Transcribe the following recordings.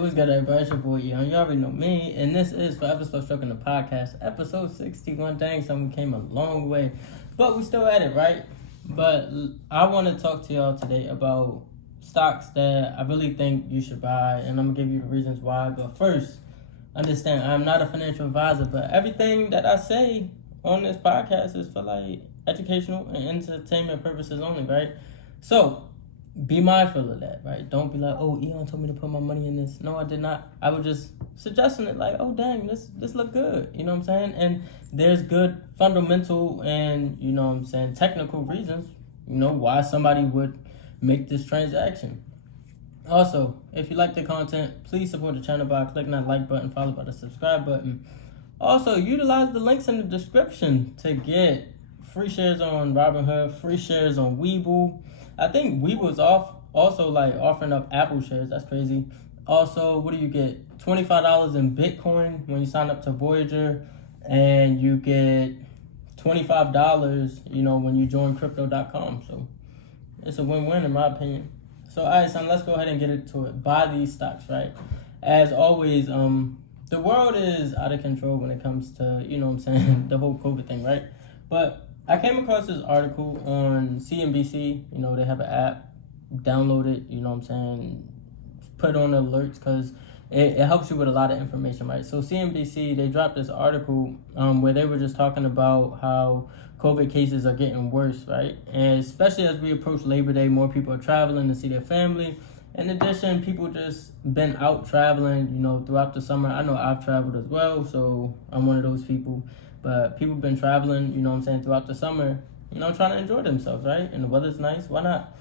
what's good, everybody? It's your boy, Eon. You already know me, and this is Forever Slow Stroking the Podcast, episode 61. Dang, something came a long way, but we still at it, right? But I want to talk to y'all today about stocks that I really think you should buy, and I'm going to give you the reasons why. But first, understand, I'm not a financial advisor, but everything that I say on this podcast is for, like, educational and entertainment purposes only, right? So, be mindful of that, right? Don't be like, oh, Eon told me to put my money in this. No, I did not. I was just suggesting it like, oh, dang, this look good. You know what I'm saying? And there's good fundamental and, you know what I'm saying, technical reasons, you know, why somebody would make this transaction. Also, if you like the content, please support the channel by clicking that like button, followed by the subscribe button. Also, utilize the links in the description to get free shares on Robinhood, free shares on Webull. I think Webull's also like offering up Apple shares. That's crazy. Also, what do you get? $25 in Bitcoin when you sign up to Voyager, and you get $25, you know, when you join crypto.com. So it's a win-win in my opinion. So all right, son, let's go ahead and get into it. Buy these stocks, right? As always, the world is out of control when it comes to, you know what I'm saying, the whole COVID thing, right? But I came across this article on CNBC. You know, they have an app. Download it, you know what I'm saying? Put on alerts because it helps you with a lot of information, right? So CNBC, they dropped this article where they were just talking about how COVID cases are getting worse, right? And especially as we approach Labor Day, more people are traveling to see their family. In addition, people just been out traveling, you know, throughout the summer. I know I've traveled as well, so I'm one of those people. But people been traveling, you know what I'm saying, throughout the summer, you know, trying to enjoy themselves, right? And the weather's nice, why not?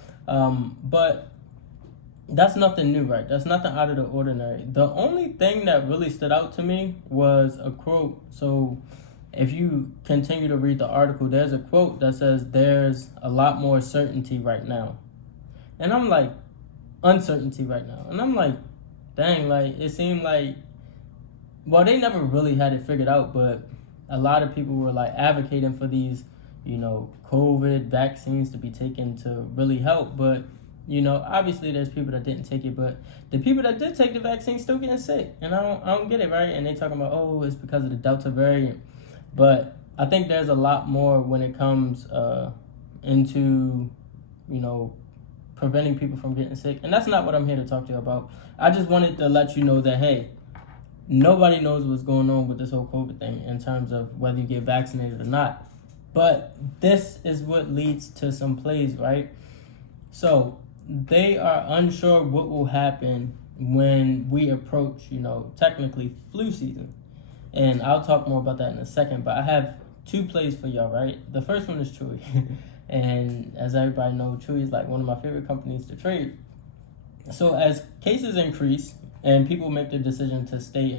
But that's nothing new, right? That's nothing out of the ordinary. The only thing that really stood out to me was a quote. So if you continue to read the article, there's a quote that says, there's a lot more certainty right now. And I'm like, uncertainty right now. And I'm like, dang, like, it seemed like, well, they never really had it figured out, but a lot of people were like advocating for these, you know, COVID vaccines to be taken to really help. But, you know, obviously there's people that didn't take it, but the people that did take the vaccine still getting sick. And I don't get it, right? And they talking about, oh, it's because of the Delta variant. But I think there's a lot more when it comes into, you know, preventing people from getting sick. And that's not what I'm here to talk to you about. I just wanted to let you know that, hey, nobody knows what's going on with this whole COVID thing in terms of whether you get vaccinated or not. But this is what leads to some plays, right? So they are unsure what will happen when we approach, you know, technically flu season. And I'll talk more about that in a second. But I have two plays for y'all, right? The first one is Chewy. And as everybody knows, Chewy is like one of my favorite companies to trade. So as cases increase, and people make the decision to stay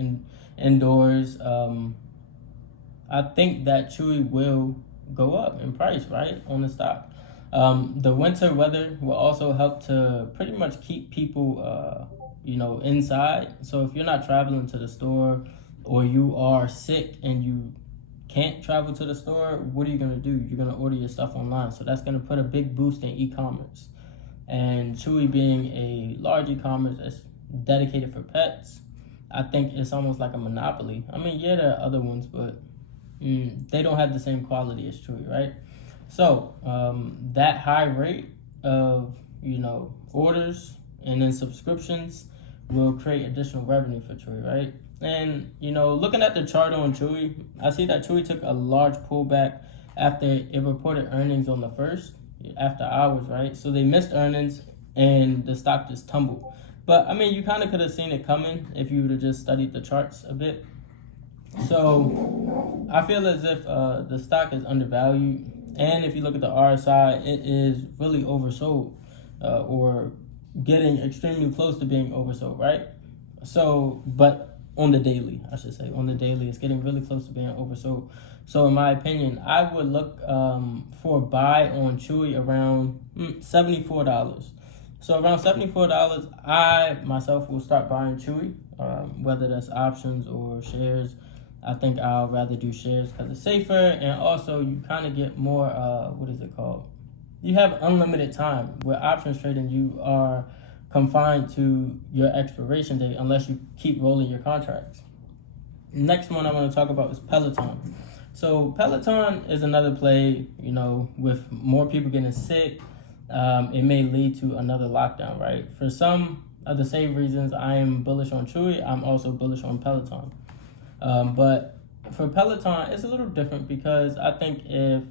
indoors, I think that Chewy will go up in price, right, on the stock. The winter weather will also help to pretty much keep people, you know, inside. So if you're not traveling to the store, or you are sick and you can't travel to the store, what are you going to do? You're going to order your stuff online. So that's going to put a big boost in e-commerce. And Chewy being a large e-commerce that's dedicated for pets, I think it's almost like a monopoly. I mean, yeah, there are other ones, but they don't have the same quality as Chewy, right? So that high rate of, you know, orders and then subscriptions will create additional revenue for Chewy, right? And, you know, looking at the chart on Chewy, I see that Chewy took a large pullback after it reported earnings on the 1st, after hours, right? So they missed earnings and the stock just tumbled. But, I mean, you kind of could have seen it coming if you would have just studied the charts a bit. So I feel as if the stock is undervalued. And if you look at the RSI, it is really oversold or getting extremely close to being oversold, right? So, but on the daily, I should say, on the daily, it's getting really close to being oversold. So in my opinion, I would look for a buy on Chewy around $74. So around $74, I myself will start buying Chewy, whether that's options or shares. I think I'll rather do shares because it's safer, and also you kind of get more, what is it called? You have unlimited time. With options trading, you are confined to your expiration date unless you keep rolling your contracts. Next one I want to talk about is Peloton. So Peloton is another play, with more people getting sick. It may lead to another lockdown, right? For some of the same reasons I am bullish on Chewy, I'm also bullish on Peloton. But for Peloton, it's a little different because I think if,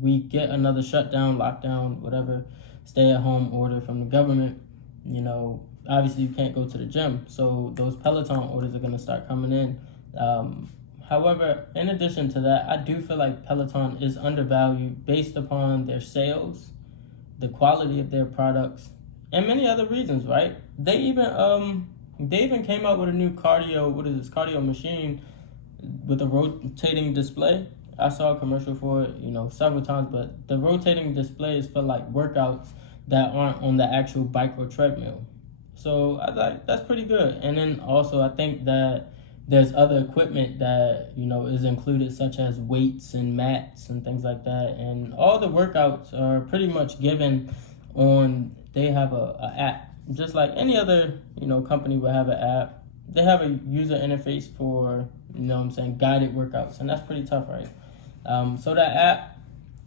we get another shutdown, lockdown, whatever, stay-at-home order from the government, obviously you can't go to the gym. So those Peloton orders are going to start coming in. However, in addition to that, I do feel like Peloton is undervalued based upon their sales, the quality of their products, and many other reasons, right? They even came out with a new cardio machine with a rotating display. I saw a commercial for it, several times, but the rotating display is for like workouts that aren't on the actual bike or treadmill. So I thought that's pretty good. And then also I think that there's other equipment that, is included, such as weights and mats and things like that. And all the workouts are pretty much given on, they have a app. Just like any other, company would have an app. They have a user interface for, guided workouts. And that's pretty tough, right? So that app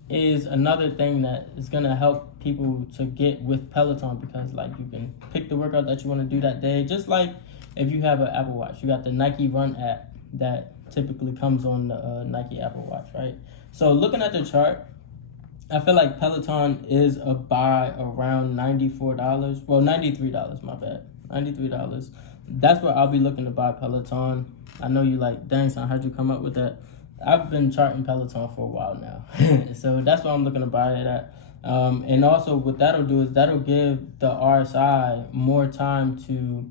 is another thing that is going to help people to get with Peloton because, like, you can pick the workout that you want to do that day. Just like if you have an Apple Watch, you got the Nike Run app that typically comes on the Nike Apple Watch, right? So looking at the chart, I feel like Peloton is a buy around $94. Well, $93, my bad. $93. That's where I'll be looking to buy Peloton. I know you like, dang son, how'd you come up with that? I've been charting Peloton for a while now. So that's why I'm looking to buy it at. And also what that'll do is that'll give the RSI more time to,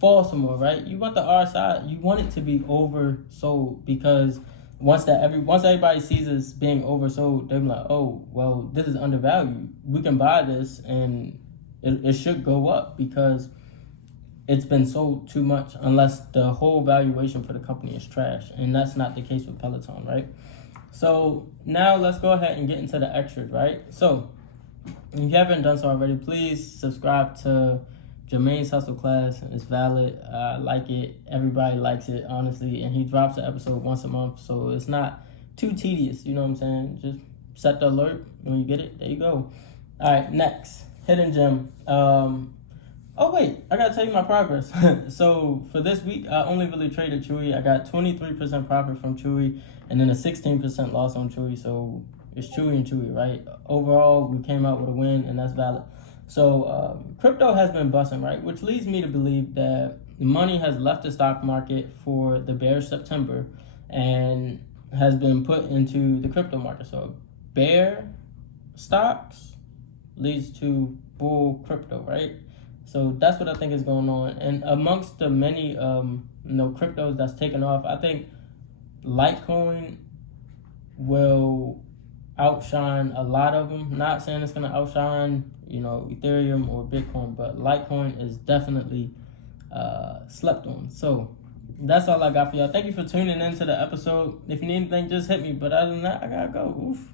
fall some more, right? You want the RSI, you want it to be oversold because once everybody sees this being oversold, they're like, oh, well, this is undervalued. We can buy this and it should go up because it's been sold too much unless the whole valuation for the company is trash. And that's not the case with Peloton, right? So now let's go ahead and get into the extras, right? So if you haven't done so already, please subscribe to Jermaine's Hustle class. It's valid. I like it. Everybody likes it, honestly. And he drops an episode once a month, so it's not too tedious. You know what I'm saying? Just set the alert. When you get it, there you go. All right, next. Hidden gem. Oh, wait. I got to tell you my progress. So for this week, I only really traded Chewy. I got 23% profit from Chewy and then a 16% loss on Chewy. So it's Chewy and Chewy, right? Overall, we came out with a win, and that's valid. So crypto has been busting, right? Which leads me to believe that money has left the stock market for the bearish September and has been put into the crypto market. So bear stocks leads to bull crypto, right? So that's what I think is going on. And amongst the many cryptos that's taken off, I think Litecoin will outshine a lot of them. Not saying it's going to outshine, Ethereum or Bitcoin, but Litecoin is definitely slept on. So that's all I got for y'all. Thank you for tuning into the episode. If you need anything, just hit me. But other than that, I got to go. Oof.